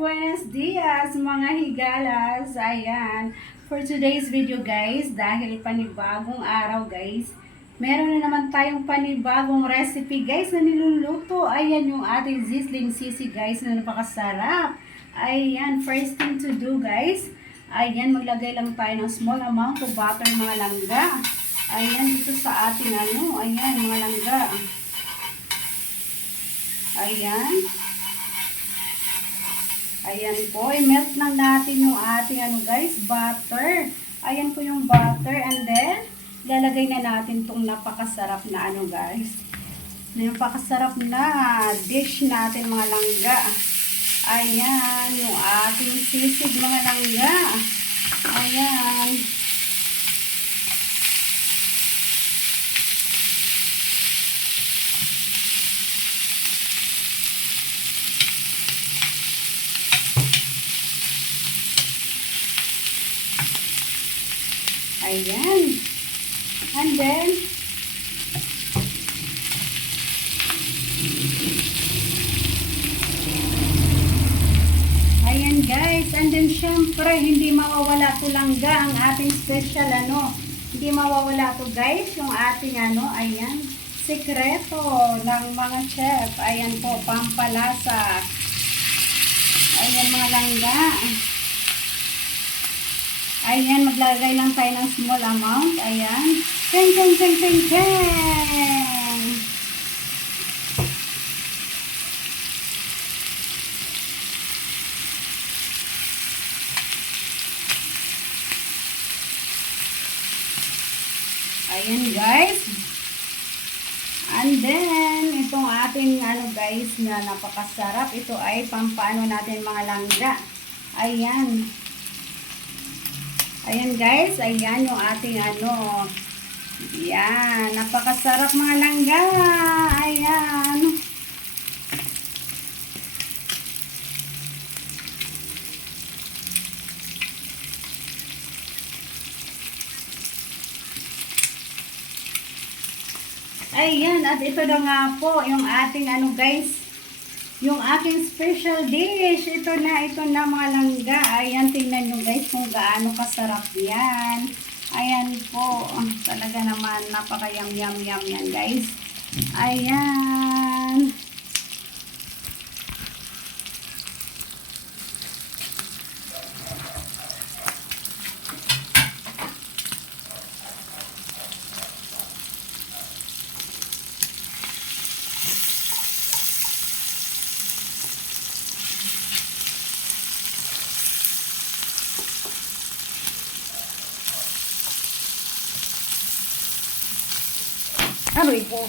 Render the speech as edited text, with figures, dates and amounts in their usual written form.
Buenos dias mga higalas. Ayan, for today's video guys, dahil panibagong araw guys, meron na naman tayong panibagong recipe guys na niluluto. Ayan yung ating sizzling sisig guys na napakasarap. Ayan, first thing to do guys, ayan, maglagay lang tayo ng small amount of butter mga langga. Ayan, dito sa ating ayan mga langga. Ayan. Ayan po, i-melt lang natin yung ating guys, butter. Ayan po yung butter, and then lalagay na natin tong napakasarap na guys. Napakasarap na dish natin mga langga. Ayan, yung ating sisig mga langga. Ayan. Ayan. And then, ayan guys. And then, syempre, hindi mawawala to langga ang ating special Hindi mawawala to guys, yung ating ayan, sekreto ng mga chef. Ayan po, pampalasa. Ayan mga langga. Ayan, maglagay lang tayo ng small amount. Ayan. Teng, teng, teng, teng, teng. Ayan, guys. And then, itong ating guys, na napakasarap. Ito ay pampaano natin mga langga. Ayan. Ayan guys, ayan yung ating Ayan, napakasarap mga langga. Ayan. Ayan, at ito na nga po yung ating guys, yung aking special dish. Ito na mga langga. Ayan, tingnan nyo guys kung gaano kasarap yan. Ayan po. Talaga naman, napaka-yum yan guys. Ayan. Aroy po.